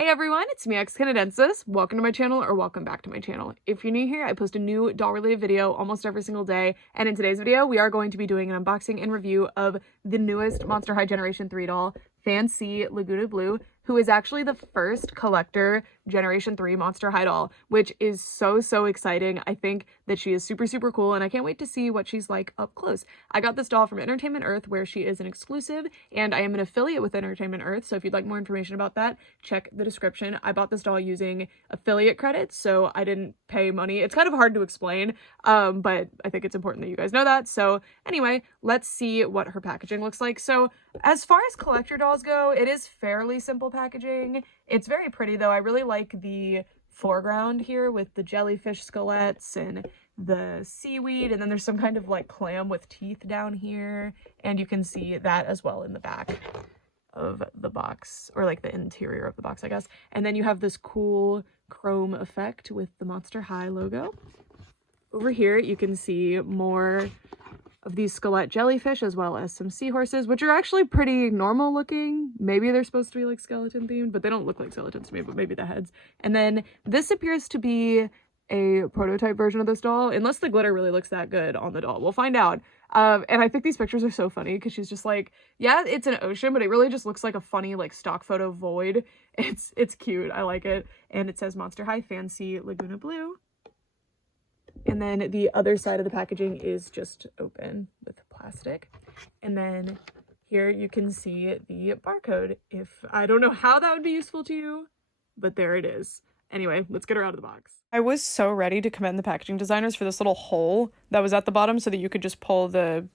Hey everyone, it's me, Canadensis. Welcome to my channel, or welcome back to my channel. If you're new here, I post a new doll-related video almost every single day, and in today's video, we are going to be doing an unboxing and review of the newest Monster High Generation 3 doll, Fancy Laguna Blue, who is actually the first collector Generation 3 Monster High doll, which is so exciting. I think that she is super cool, and I can't wait to see what she's like up close. I got this doll from Entertainment Earth, where she is an exclusive, and I am an affiliate with Entertainment Earth, so if you'd like more information about that, check the description. I bought this doll using affiliate credits, so I didn't pay money. It's kind of hard to explain, but I think it's important that you guys know that. So anyway, let's see what her packaging looks like. So as far as collector dolls go, it is fairly simple packaging. It's very pretty though. I really like the foreground here with the jellyfish skelettes and the seaweed, and then there's some kind of like clam with teeth down here, and you can see that as well in the back of the box, or like the interior of the box, I guess. And then you have this cool chrome effect with the Monster High logo. Over here you can see more of these skelette jellyfish, as well as some seahorses, which are actually pretty normal looking. Maybe they're supposed to be like skeleton themed, but they don't look like skeletons to me, but maybe the heads. And then this appears to be a prototype version of this doll, unless the glitter really looks that good on the doll. We'll find out. And I think these pictures are so funny because she's just like, yeah, it's an ocean, but it really just looks like a funny like stock photo void. It's cute. I like it. And it says Monster High Fancy Laguna Blue. And then the other side of the packaging is just open with plastic. And then here you can see the barcode. If I don't know how that would be useful to you, but there it is. Anyway, let's get her out of the box. I was so ready to commend the packaging designers for this little hole that was at the bottom so that you could just pull the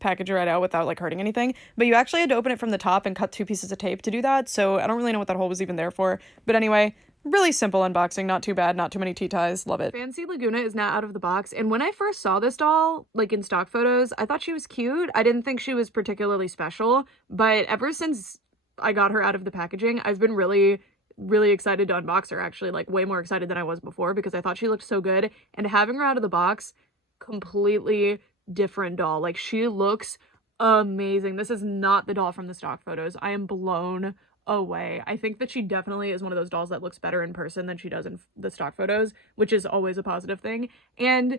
package right out without like hurting anything. But you actually had to open it from the top and cut 2 pieces of tape to do that. So I don't really know what that hole was even there for. But anyway, really simple unboxing, not too bad, not too many tea ties, love it. Fancy Laguna is now out of the box, and when I first saw this doll, like in stock photos, I thought she was cute. I didn't think she was particularly special, but ever since I got her out of the packaging, I've been really excited to unbox her, actually, like way more excited than I was before, because I thought she looked so good, and having her out of the box, completely different doll. Like, she looks amazing. This is not the doll from the stock photos. I am blown away. I think that she definitely is one of those dolls that looks better in person than she does in the stock photos, which is always a positive thing. And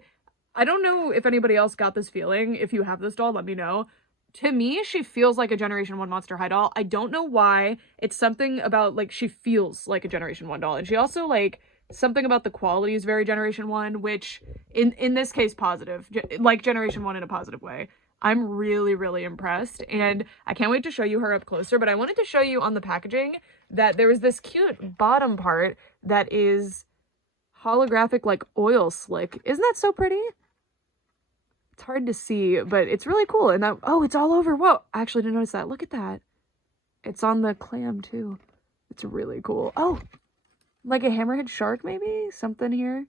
I don't know if anybody else got this feeling. If you have this doll, let me know. To me, she feels like a Generation 1 Monster High doll. I don't know why. It's something about, like, she feels like a Generation 1 doll. And she also, like, something about the quality is very Generation 1, which, in this case, positive. Like, Generation 1 in a positive way. I'm really impressed, and I can't wait to show you her up closer, but I wanted to show you on the packaging that there was this cute bottom part that is holographic, like oil slick. Isn't that so pretty? It's hard to see, but it's really cool. And that, oh, it's all over. Whoa, I actually didn't notice that. Look at that. It's on the clam too. It's really cool. Oh, like a hammerhead shark maybe? Something here.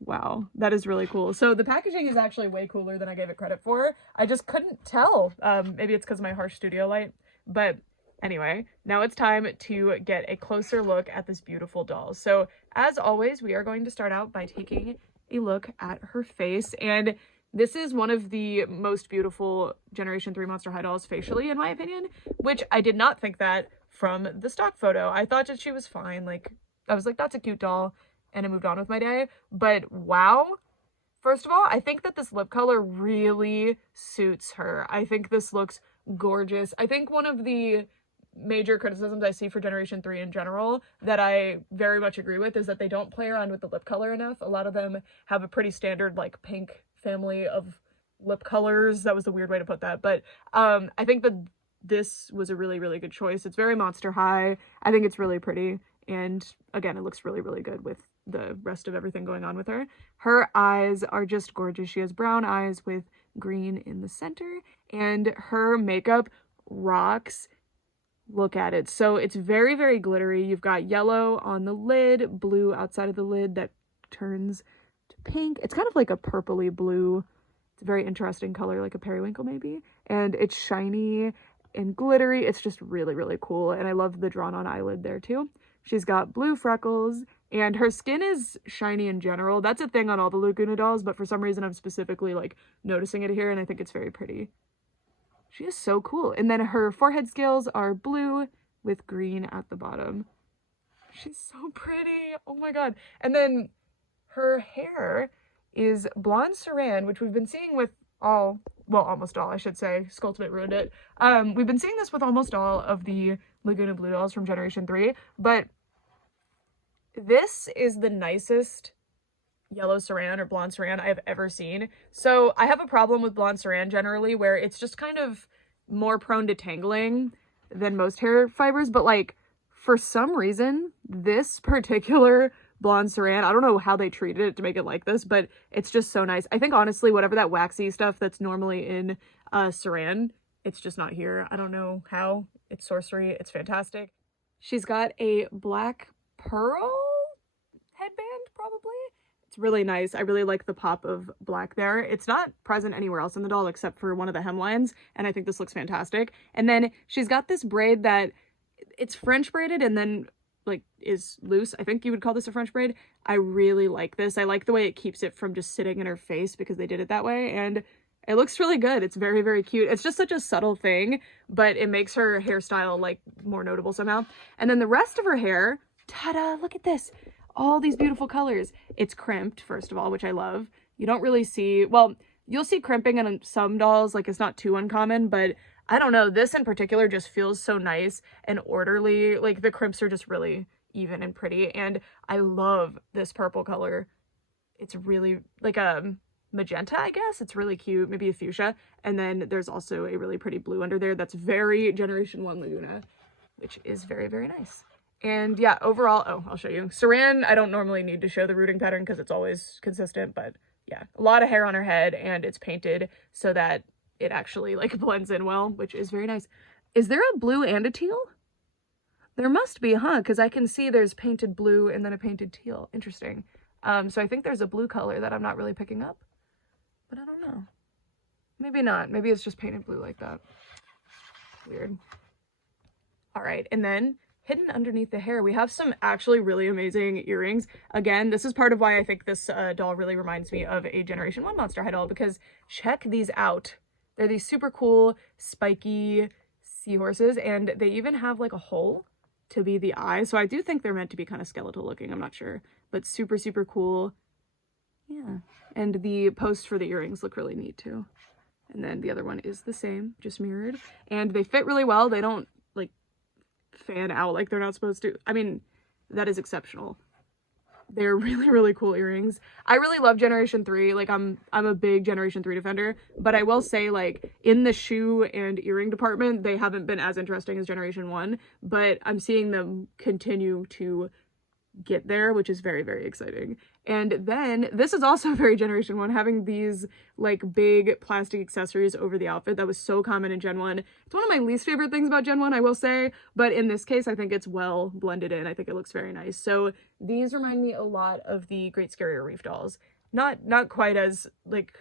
Wow, that is really cool. So the packaging is actually way cooler than I gave it credit for. I just couldn't tell. Maybe it's because of my harsh studio light. But anyway, now it's time to get a closer look at this beautiful doll. So as always, we are going to start out by taking a look at her face. And this is one of the most beautiful Generation 3 Monster High dolls facially, in my opinion, which I did not think that from the stock photo. I thought that she was fine. Like, I was like, that's a cute doll. And I moved on with my day. But wow, first of all, I think that this lip color really suits her. I think this looks gorgeous. I think one of the major criticisms I see for Generation 3 in general that I very much agree with is that they don't play around with the lip color enough. A lot of them have a pretty standard like pink family of lip colors. That was a weird way to put that. But I think that this was a really good choice. It's very Monster High. I think it's really pretty. And again, it looks really good with the rest of everything going on with her. Her eyes are just gorgeous. She has brown eyes with green in the center, and her makeup rocks. Look at it. So it's very glittery. You've got yellow on the lid, blue outside of the lid that turns to pink. It's kind of like a purpley blue. It's a very interesting color, like a periwinkle maybe. And it's shiny and glittery. It's just really cool. And I love the drawn on eyelid there too. She's got blue freckles, and her skin is shiny in general. That's a thing on all the Laguna dolls, but for some reason I'm specifically like noticing it here, and I think it's very pretty. She is so cool. And then her forehead scales are blue with green at the bottom. She's so pretty. Oh my god. And then her hair is blonde saran, which we've been seeing with all, well, almost all, I should say. Sculptimate ruined it. We've been seeing this with almost all of the Laguna Blue dolls from Generation 3, but this is the nicest yellow saran or blonde saran I've ever seen. So I have a problem with blonde saran generally, where it's just kind of more prone to tangling than most hair fibers, but like for some reason this particular blonde saran, I don't know how they treated it to make it like this, but it's just so nice. I think honestly whatever that waxy stuff that's normally in saran, it's just not here. I don't know how. It's sorcery. It's fantastic. She's got a black pearl headband, probably. It's really nice. I really like the pop of black there. It's not present anywhere else in the doll except for one of the hemlines, and I think this looks fantastic. And then she's got this braid that it's French braided and then like is loose. I think you would call this a French braid. I really like this. I like the way it keeps it from just sitting in her face because they did it that way, and it looks really good. It's very, very cute. It's just such a subtle thing, but it makes her hairstyle like more notable somehow. And then the rest of her hair, ta-da, look at this. All these beautiful colors. It's crimped, first of all, which I love. You don't really see, well, you'll see crimping in some dolls, like it's not too uncommon, but I don't know, this in particular just feels so nice and orderly. Like the crimps are just really even and pretty, and I love this purple color. It's really like a magenta, I guess. It's really cute, maybe a fuchsia. And then there's also a really pretty blue under there that's very Generation 1 Laguna, which is very, very nice. And yeah, overall, oh, I'll show you. Saran, I don't normally need to show the rooting pattern because it's always consistent, but yeah, a lot of hair on her head, and it's painted so that it actually like blends in well, which is very nice. Is there a blue and a teal? There must be, huh? Because I can see there's painted blue and then a painted teal. Interesting. So I think there's a blue color that I'm not really picking up, but I don't know. Maybe not. Maybe it's just painted blue like that. Weird. All right, and then hidden underneath the hair, we have some actually really amazing earrings. Again, this is part of why I think this doll really reminds me of a Generation 1 Monster High doll, because check these out. They're these super cool, spiky seahorses, and they even have like a hole to be the eye. So I do think they're meant to be kind of skeletal looking, I'm not sure, but super, super cool. Yeah, and the posts for the earrings look really neat too. And then the other one is the same, just mirrored, and they fit really well. They don't like fan out like they're not supposed to. I mean, that is exceptional. They're really, really cool earrings. I really love Generation 3. Like I'm a big Generation 3 defender, but I will say like in the shoe and earring department, they haven't been as interesting as Generation 1, but I'm seeing them continue to get there, which is very, very exciting. And then this is also very Generation 1, having these like big plastic accessories over the outfit. That was so common in Gen 1. It's one of my least favorite things about Gen 1, I will say, but in this case I think it's well blended in. I think it looks very nice. So these remind me a lot of the Great Scarier Reef dolls. Not quite as like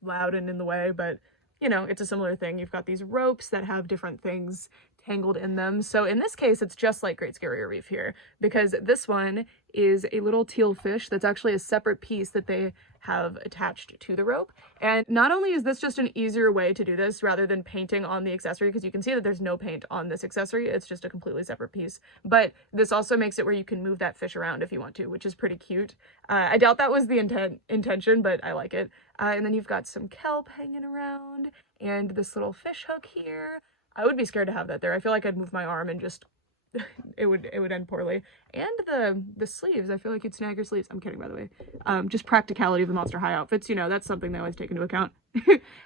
loud and in the way, but you know, it's a similar thing. You've got these ropes that have different things tangled in them. So in this case, it's just like Great Scarier Reef here, because this one is a little teal fish that's actually a separate piece that they have attached to the rope. And not only is this just an easier way to do this rather than painting on the accessory, because you can see that there's no paint on this accessory, it's just a completely separate piece, but this also makes it where you can move that fish around if you want to, which is pretty cute. I doubt that was the intention, but I like it. And then you've got some kelp hanging around and this little fish hook here. I would be scared to have that there. I feel like I'd move my arm and just it would end poorly. And the sleeves, I feel like you'd snag your sleeves. I'm kidding, by the way. Just practicality of the Monster High outfits, you know, that's something they always take into account.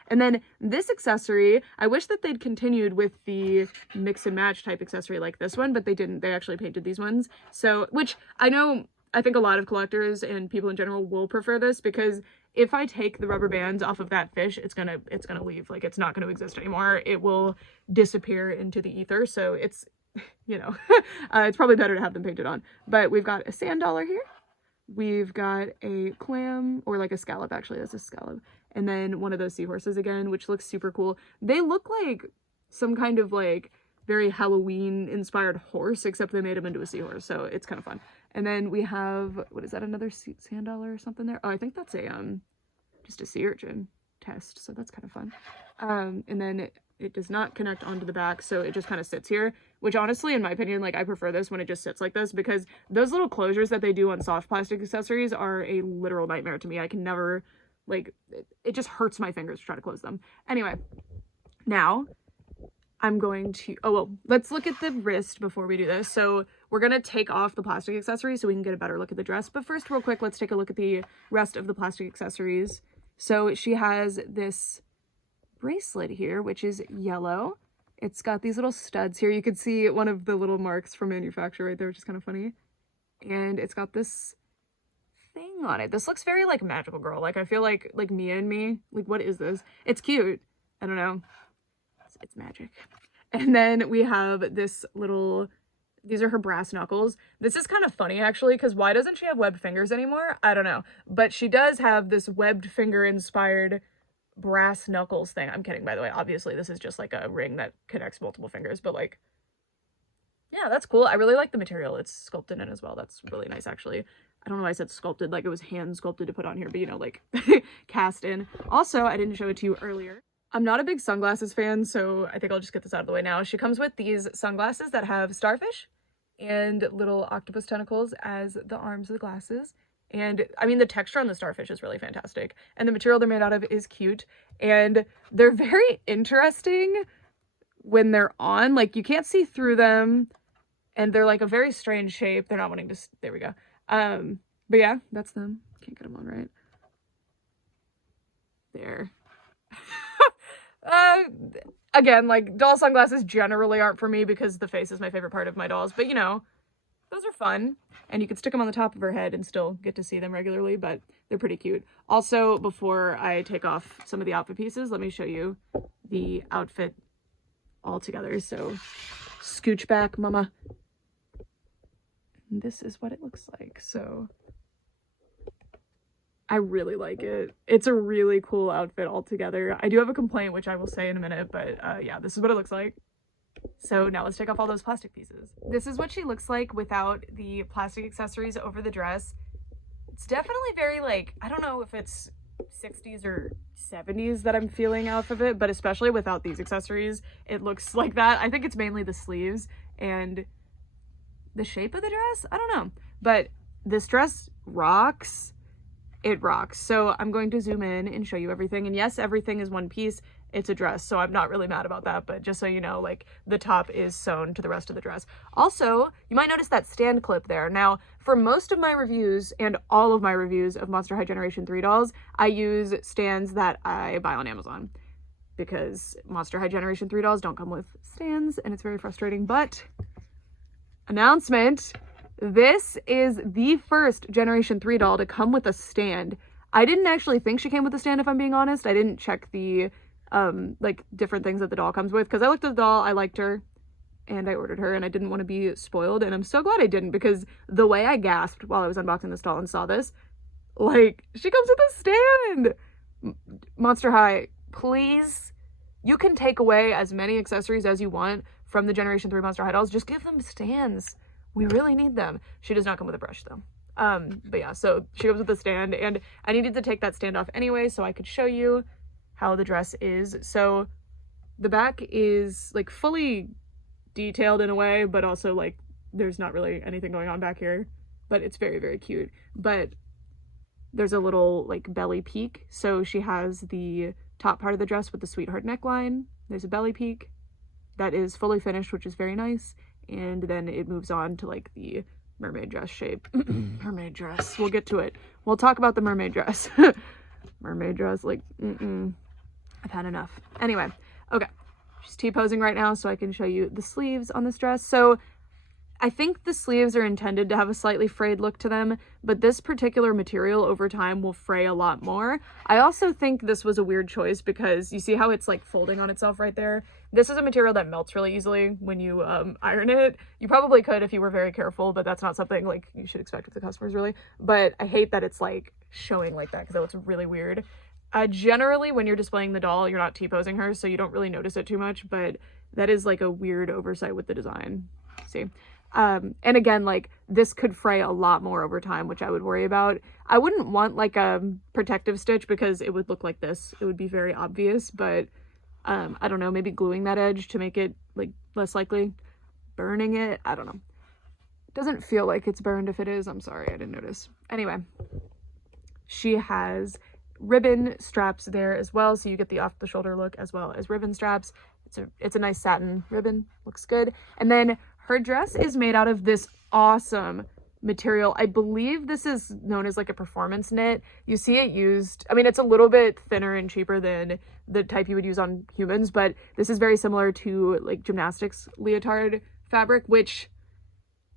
And then this accessory, I wish that they'd continued with the mix and match type accessory like this one, but they didn't. They actually painted these ones. So, which I think a lot of collectors and people in general will prefer this, because if I take the rubber bands off of that fish, it's gonna leave. Like, it's not gonna exist anymore. It will disappear into the ether. So it's, you know, it's probably better to have them painted on. But we've got a sand dollar here. We've got a clam, or like a scallop, actually. That's a scallop. And then one of those seahorses again, which looks super cool. They look like some kind of like very Halloween inspired horse, except they made him into a seahorse. So it's kind of fun. And then we have, what is that, another sand dollar or something there? Oh, I think that's a just a sea urchin test, so that's kind of fun. And then it does not connect onto the back, so it just kind of sits here, which honestly, in my opinion, like, I prefer this when it just sits like this, because those little closures that they do on soft plastic accessories are a literal nightmare to me. I can never, like, it just hurts my fingers to try to close them. Anyway, now I'm going to, oh, well, let's look at the wrist before we do this. So we're going to take off the plastic accessories so we can get a better look at the dress. But first, real quick, let's take a look at the rest of the plastic accessories. So she has this bracelet here, which is yellow. It's got these little studs here. You can see one of the little marks from manufacturer right there, which is kind of funny. And it's got this thing on it. This looks very like Magical Girl. Like, I feel like Mia and Me. Like, what is this? It's cute. I don't know. It's magic. And then we have this little, these are her brass knuckles. This is kind of funny actually, because why doesn't she have webbed fingers anymore? I don't know. But she does have this webbed finger inspired brass knuckles thing. I'm kidding, by the way. Obviously, this is just like a ring that connects multiple fingers, but like, yeah, that's cool. I really like the material it's sculpted in as well. That's really nice, actually. I don't know why I said sculpted, like it was hand sculpted to put on here, but you know, like cast in. Also, I didn't show it to you earlier. I'm not a big sunglasses fan, so I think I'll just get this out of the way now. She comes with these sunglasses that have starfish and little octopus tentacles as the arms of the glasses. And I mean, the texture on the starfish is really fantastic. And the material they're made out of is cute. And they're very interesting when they're on. Like, you can't see through them. And they're like a very strange shape. They're not wanting to, there we go. But yeah, that's them. Can't get them on right. There. Again, like, doll sunglasses generally aren't for me because the face is my favorite part of my dolls. But, you know, those are fun. And you could stick them on the top of her head and still get to see them regularly, but they're pretty cute. Also, before I take off some of the outfit pieces, let me show you the outfit all together. So, scooch back, mama. And this is what it looks like. So, I really like it. It's a really cool outfit altogether. I do have a complaint, which I will say in a minute, but yeah, this is what it looks like. So now let's take off all those plastic pieces. This is what she looks like without the plastic accessories over the dress. It's definitely very, like, I don't know if it's 60s or 70s that I'm feeling off of it, but especially without these accessories, it looks like that. I think it's mainly the sleeves and the shape of the dress. I don't know, but this dress rocks. It rocks. So I'm going to zoom in and show you everything. And yes, everything is one piece. It's a dress, so I'm not really mad about that, but just so you know, like, the top is sewn to the rest of the dress. Also, you might notice that stand clip there. Now, for most of my reviews and all of my reviews of Monster High Generation 3 dolls, I use stands that I buy on Amazon because Monster High Generation 3 dolls don't come with stands, and it's very frustrating. But announcement, this is the first Generation 3 doll to come with a stand. I didn't actually think she came with a stand, if I'm being honest. I didn't check the like different things that the doll comes with, because I looked at the doll, I liked her, and I ordered her, and I didn't want to be spoiled, and I'm so glad I didn't, because the way I gasped while I was unboxing this doll and saw this, like, she comes with a stand! Monster High, please, you can take away as many accessories as you want from the Generation 3 Monster High dolls, just give them stands. We really need them. She does not come with a brush, though. But yeah, so she comes with a stand, and I needed to take that stand off anyway so I could show you how the dress is. So the back is like fully detailed in a way, but also like there's not really anything going on back here, but it's very, very cute. But there's a little like belly peak. So she has the top part of the dress with the sweetheart neckline. There's a belly peak that is fully finished, which is very nice. And then it moves on to like the mermaid dress shape. Mermaid dress. We'll get to it. We'll talk about the mermaid dress. Mermaid dress, like, I've had enough. Anyway, okay. She's T-posing right now so I can show you the sleeves on this dress. So I think the sleeves are intended to have a slightly frayed look to them, but this particular material over time will fray a lot more. I also think this was a weird choice because you see how it's like folding on itself right there? This is a material that melts really easily when you iron it. You probably could if you were very careful, but that's not something like you should expect with the customers really. But I hate that it's like showing like that because that looks really weird. Generally, when you're displaying the doll, you're not T-posing her, so you don't really notice it too much, but that is like a weird oversight with the design. See? And again, like, this could fray a lot more over time, which I would worry about. I wouldn't want like a protective stitch because it would look like this. It would be very obvious, but I don't know, maybe gluing that edge to make it like less likely, burning it, I don't know. Doesn't feel like it's burned. If it is, I'm sorry, I didn't notice. Anyway, she has ribbon straps there as well, so you get the off the shoulder look as well as ribbon straps. It's a nice satin ribbon, looks good. And then her dress is made out of this awesome material. I believe this is known as like a performance knit. You see it used, I mean, it's a little bit thinner and cheaper than the type you would use on humans, but this is very similar to like gymnastics leotard fabric, which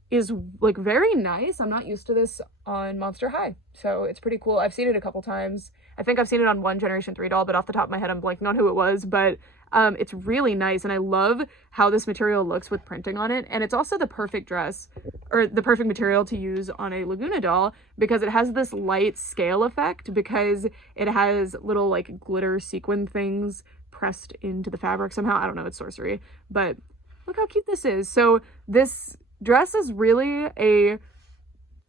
is like very nice. I'm not used to this on Monster High, so it's pretty cool. I've seen it a couple times. I think I've seen it on one Generation 3 doll, but off the top of my head I'm blanking on who it was, but it's really nice, and I love how this material looks with printing on it. And it's also the perfect dress, or the perfect material to use on a Laguna doll, because it has this light scale effect, because it has little like glitter sequin things pressed into the fabric somehow. I don't know, it's sorcery, but look how cute this is. So this dress is really a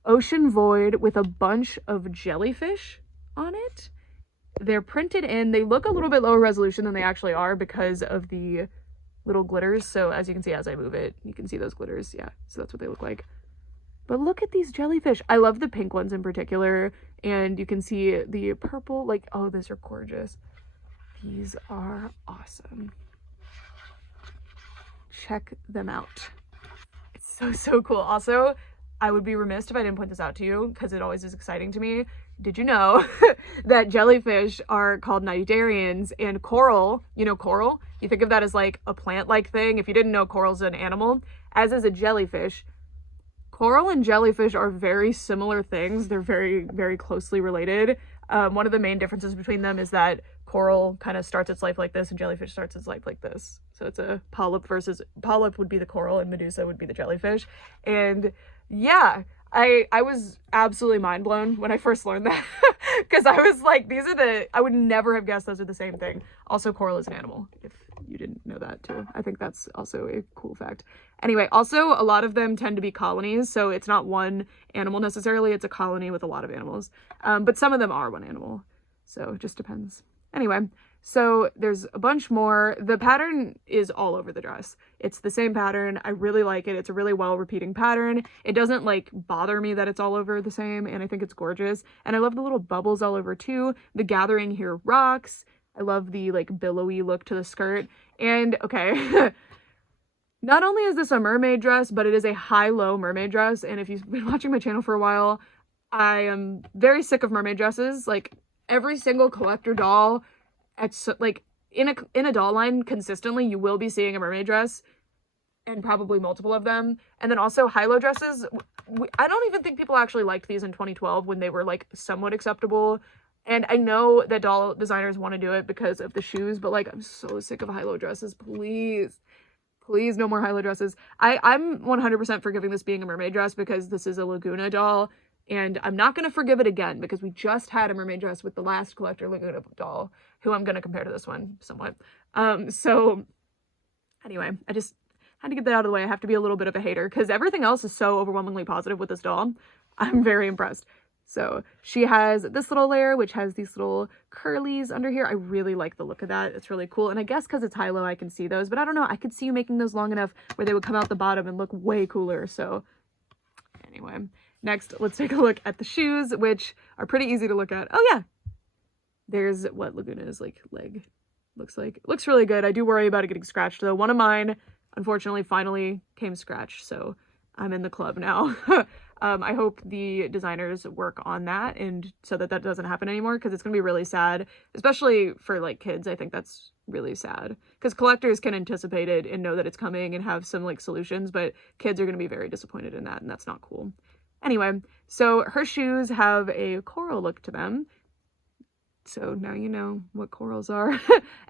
ocean void with a bunch of jellyfish on it. They're printed in, they look a little bit lower resolution than they actually are because of the little glitters. So as you can see, as I move it, you can see those glitters. Yeah, so that's what they look like. But look at these jellyfish. I love the pink ones in particular. And you can see the purple, like, oh, these are gorgeous. These are awesome. Check them out. It's so cool. Also, I would be remiss if I didn't point this out to you, because it always is exciting to me. Did you know that jellyfish are called cnidarians, and coral, you know coral? You think of that as like a plant-like thing. If you didn't know coral's an animal, as is a jellyfish. Coral and jellyfish are very similar things. They're very closely related. One of the main differences between them is that coral kind of starts its life like this and jellyfish starts its life like this. So it's a polyp would be the coral and Medusa would be the jellyfish. And yeah, I was absolutely mind blown when I first learned that, because I was like, I would never have guessed those are the same thing. Also, coral is an animal, if you didn't know that too. I think that's also a cool fact. Anyway, also a lot of them tend to be colonies, so it's not one animal necessarily, it's a colony with a lot of animals. But some of them are one animal, so it just depends. Anyway, so there's a bunch more. The pattern is all over the dress. It's the same pattern. I really like it. It's a really well repeating pattern. It doesn't like bother me that it's all over the same, and I think it's gorgeous. And I love the little bubbles all over too. The gathering here rocks. I love the like billowy look to the skirt. And okay, not only is this a mermaid dress, but it is a high-low mermaid dress. And if you've been watching my channel for a while, I am very sick of mermaid dresses. Like every single collector doll, like in a doll line consistently, you will be seeing a mermaid dress, and probably multiple of them. And then also high-low dresses. I don't even think people actually liked these in 2012 when they were like somewhat acceptable. And I know that doll designers want to do it because of the shoes, but like I'm so sick of high-low dresses. Please no more high-low dresses. I'm 100% forgiving this being a mermaid dress because this is a Laguna doll, and I'm not going to forgive it again because we just had a mermaid dress with the last collector Laguna doll, who I'm going to compare to this one somewhat. So anyway, I just had to get that out of the way. I have to be a little bit of a hater because everything else is so overwhelmingly positive with this doll. I'm very impressed. So she has this little layer, which has these little curlies under here. I really like the look of that. It's really cool. And I guess because it's high-low, I can see those. But I don't know. I could see you making those long enough where they would come out the bottom and look way cooler. So anyway, next, let's take a look at the shoes, which are pretty easy to look at. Oh, yeah. There's what Laguna's like leg looks like. It looks really good. I do worry about it getting scratched, though. One of mine, unfortunately, finally came scratched. So I'm in the club now. I hope the designers work on that and so that doesn't happen anymore, because it's going to be really sad, especially for like kids. I think that's really sad because collectors can anticipate it and know that it's coming and have some like solutions, but kids are going to be very disappointed in that, and that's not cool. Anyway, so her shoes have a coral look to them. So now you know what corals are.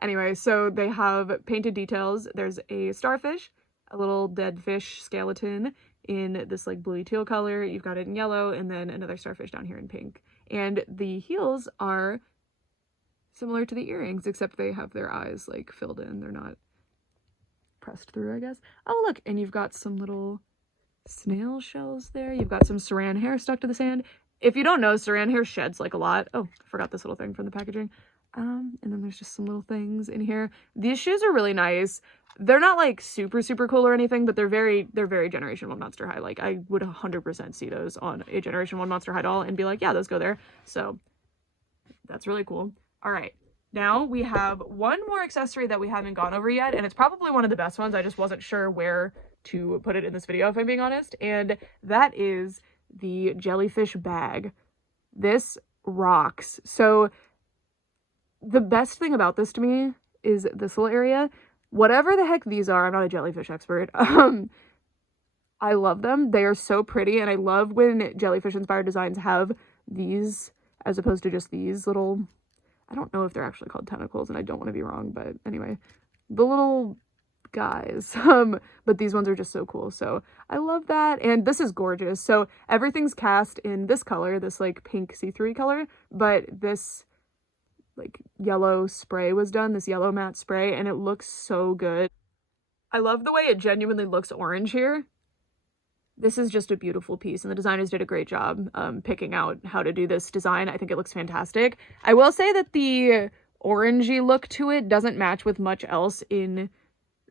Anyway, so they have painted details. There's a starfish, a little dead fish skeleton in this like bluey teal color. You've got it in yellow, and then another starfish down here in pink. And the heels are similar to the earrings, except they have their eyes like filled in. They're not pressed through, I guess. Oh, look, and you've got some little snail shells there. You've got some saran hair stuck to the sand. If you don't know, saran hair sheds like a lot. Oh, I forgot this little thing from the packaging. And then there's just some little things in here. These shoes are really nice. They're not like super cool or anything, but they're very Generation 1 Monster High. Like I would 100% see those on a Generation 1 Monster High doll and be like, yeah, those go there. So that's really cool. All right. Now we have one more accessory that we haven't gone over yet, and it's probably one of the best ones. I just wasn't sure where to put it in this video, if I'm being honest, and that is the jellyfish bag. This rocks. So the best thing about this to me is this little area. Whatever the heck these are, I'm not a jellyfish expert. I love them. They are so pretty, and I love when jellyfish inspired designs have these as opposed to just these little, I don't know if they're actually called tentacles, and I don't want to be wrong, but anyway, the little guys. But these ones are just so cool. So I love that. And this is gorgeous. So everything's cast in this color, this like pink see-through color, but this like yellow spray was done, this yellow matte spray, and it looks so good. I love the way it genuinely looks orange here. This is just a beautiful piece, and the designers did a great job picking out how to do this design. I think it looks fantastic. I will say that the orangey look to it doesn't match with much else in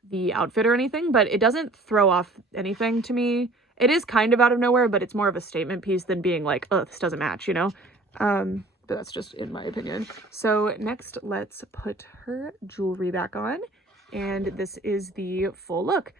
the outfit or anything, but it doesn't throw off anything to me. It is kind of out of nowhere, but it's more of a statement piece than being like, oh, this doesn't match, you know? But that's just in my opinion. So next, let's put her jewelry back on, and this is the full look.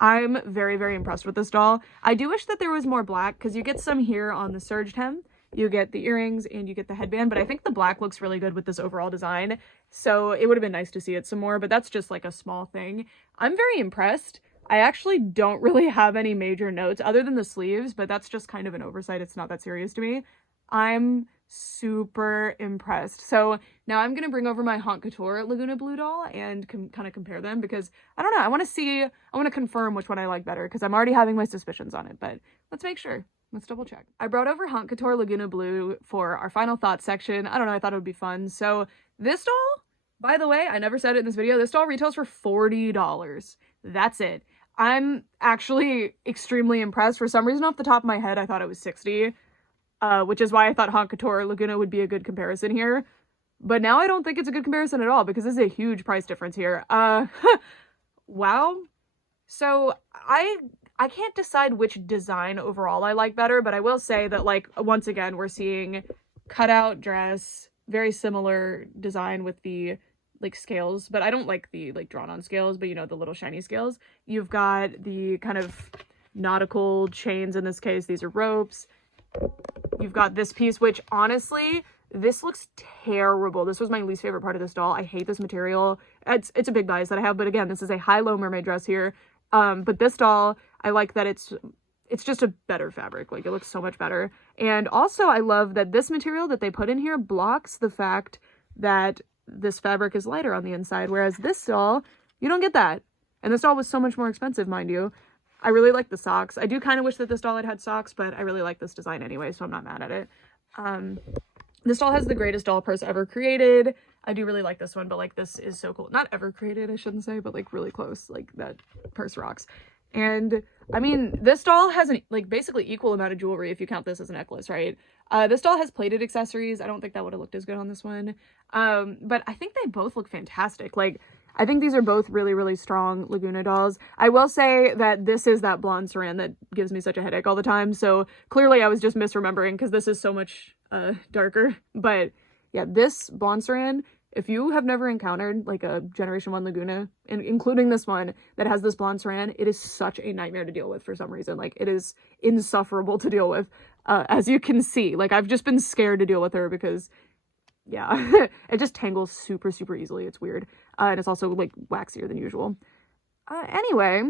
I'm very impressed with this doll. I do wish that there was more black, because you get some here on the serged hem, you get the earrings, and you get the headband, but I think the black looks really good with this overall design, so it would have been nice to see it some more, but that's just like a small thing. I'm very impressed. I actually don't really have any major notes other than the sleeves, but that's just kind of an oversight. It's not that serious to me. I'm super impressed. So now I'm gonna bring over my Haute Couture Laguna Blue doll and kind of compare them, because I don't know, I want to confirm which one I like better, because I'm already having my suspicions on it, but let's make sure. Let's double check. I brought over Haute Couture Laguna Blue for our final thoughts section. I don't know, I thought it would be fun. So this doll, by the way, I never said it in this video, this doll retails for $40. That's it. I'm actually extremely impressed. For some reason off the top of my head, I thought it was $60. Which is why I thought Haute Couture Laguna would be a good comparison here. But now I don't think it's a good comparison at all, because this is a huge price difference here. Wow. So I can't decide which design overall I like better, but I will say that, like, once again, we're seeing cutout dress, very similar design with the, like, scales, but I don't like the, like, drawn-on scales, but, you know, the little shiny scales. You've got the kind of nautical chains in this case. These are ropes. You've got this piece, which honestly, this looks terrible. This was my least favorite part of this doll. I hate this material. It's a big bias that I have, but again, this is a high-low mermaid dress here. But this doll, I like that it's just a better fabric. Like, it looks so much better. And also, I love that this material that they put in here blocks the fact that this fabric is lighter on the inside, whereas this doll, you don't get that. And this doll was so much more expensive, mind you. I really like the socks. I do kind of wish that this doll had socks, but I really like this design anyway, so I'm not mad at it. This doll has the greatest doll purse ever created. I do really like this one, but like, this is so cool. Not ever created, I shouldn't say, but like really close. Like, that purse rocks. And I mean, this doll has an like basically equal amount of jewelry if you count this as a necklace, right? This doll has plated accessories. I don't think that would have looked as good on this one. But I think they both look fantastic. Like, I think these are both really strong Laguna dolls. I will say that this is that blonde saran that gives me such a headache all the time. So clearly I was just misremembering, because this is so much darker. But yeah, this blonde saran, if you have never encountered like a Generation 1 Laguna, including this one that has this blonde saran, it is such a nightmare to deal with for some reason. Like, it is insufferable to deal with, as you can see. Like, I've just been scared to deal with her because, yeah, it just tangles super easily. It's weird. And it's also like waxier than usual. Anyway,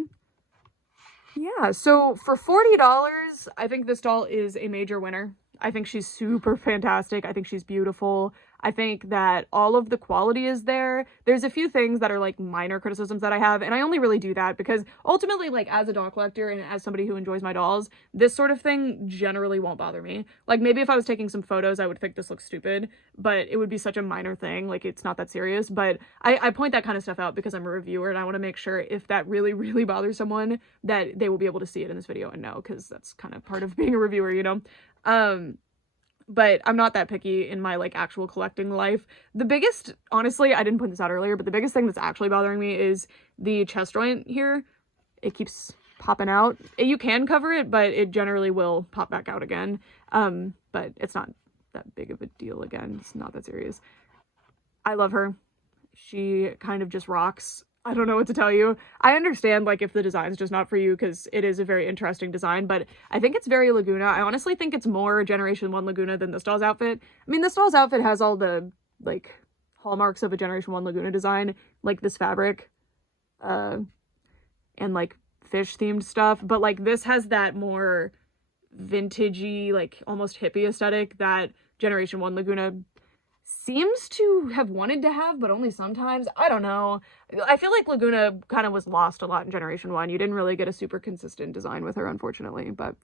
yeah, so for $40, I think this doll is a major winner. I think she's super fantastic. I think she's beautiful. I think that all of the quality is there. There's a few things that are like minor criticisms that I have, and I only really do that because ultimately, like, as a doll collector and as somebody who enjoys my dolls, this sort of thing generally won't bother me. Like, maybe if I was taking some photos, I would think this looks stupid, but it would be such a minor thing. Like, it's not that serious, but I point that kind of stuff out because I'm a reviewer, and I want to make sure if that really bothers someone that they will be able to see it in this video and know, because that's kind of part of being a reviewer, you know? but I'm not that picky in my like actual collecting life. The biggest, honestly, I didn't point this out earlier, but the biggest thing that's actually bothering me is the chest joint here. It keeps popping out. You can cover it, but it generally will pop back out again. But it's not that big of a deal again. It's not that serious. I love her. She kind of just rocks. I don't know what to tell you. I understand like if the design's just not for you, because it is a very interesting design, but I think it's very Laguna. I honestly think it's more Generation 1 Laguna than this doll's outfit. I mean, this doll's outfit has all the like hallmarks of a Generation 1 Laguna design, like this fabric, and like fish themed stuff, but like this has that more vintagey, like almost hippie aesthetic that Generation 1 Laguna seems to have wanted to have, but only sometimes. I don't know. I feel like Laguna kind of was lost a lot in Generation 1. You didn't really get a super consistent design with her, unfortunately. But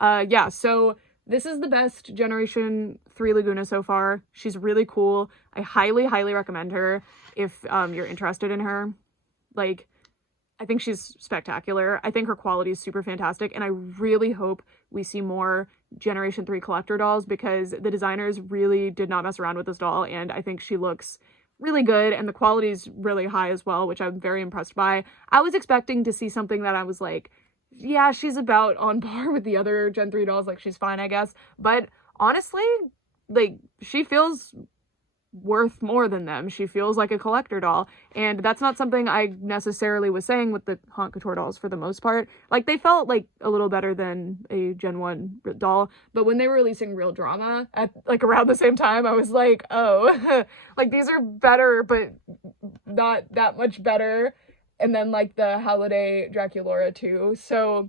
yeah, so this is the best Generation 3 Laguna so far. She's really cool. I highly, highly recommend her if you're interested in her. Like, I think she's spectacular. I think her quality is super fantastic, and I really hope we see more Generation 3 collector dolls, because the designers really did not mess around with this doll, and I think she looks really good, and the quality is really high as well, which I'm very impressed by. I was expecting to see something that I was like, yeah, she's about on par with the other Gen 3 dolls, like she's fine, I guess, but honestly, like, she feels worth more than them. She feels like a collector doll, and that's not something I necessarily was saying with the Haute Couture dolls for the most part. Like, they felt like a little better than a Gen 1 doll, but when they were releasing Real Drama at like around the same time, I was like, oh, like these are better, but not that much better. And then like the Holiday Draculaura too. So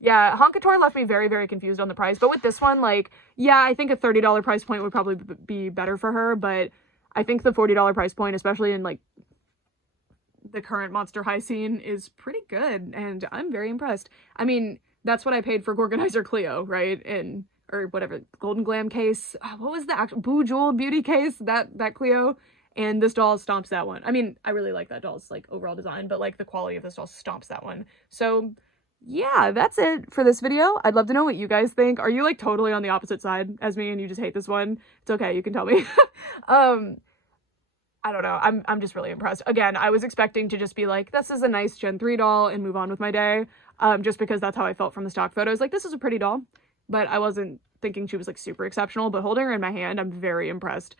yeah, Haute Couture left me very, very confused on the price. But with this one, like, yeah, I think a $30 price point would probably be better for her. But I think the $40 price point, especially in, like, the current Monster High scene, is pretty good. And I'm very impressed. I mean, that's what I paid for Gorganizer Cleo, right? Or whatever, Golden Glam case. What was the actual Boo Jewel Beauty case? That Cleo. And this doll stomps that one. I mean, I really like that doll's, like, overall design. But, like, the quality of this doll stomps that one. So yeah, that's it for this video. I'd love to know what you guys think. Are you like totally on the opposite side as me and you just hate this one? It's okay, you can tell me. I don't know. I'm just really impressed. Again, I was expecting to just be like, this is a nice Gen 3 doll and move on with my day. Just because that's how I felt from the stock photos. Like, this is a pretty doll, but I wasn't thinking she was like super exceptional. But holding her in my hand, I'm very impressed.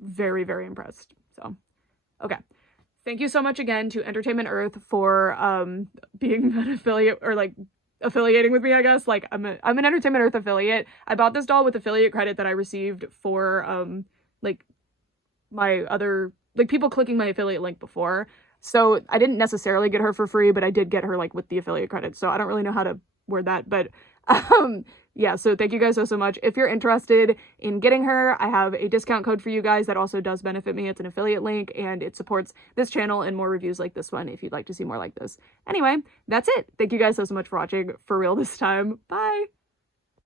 Very, very impressed. So, okay. Thank you so much again to Entertainment Earth for being an affiliate, or like affiliating with me, I guess. Like, I'm an Entertainment Earth affiliate. I bought this doll with affiliate credit that I received for like my other, like, people clicking my affiliate link before. So I didn't necessarily get her for free, but I did get her like with the affiliate credit. So I don't really know how to word that, but yeah, so thank you guys so much. If you're interested in getting her, I have a discount code for you guys that also does benefit me. It's an affiliate link, and it supports this channel and more reviews like this one if you'd like to see more like this. Anyway, that's it. Thank you guys so much for watching, for real this time. Bye!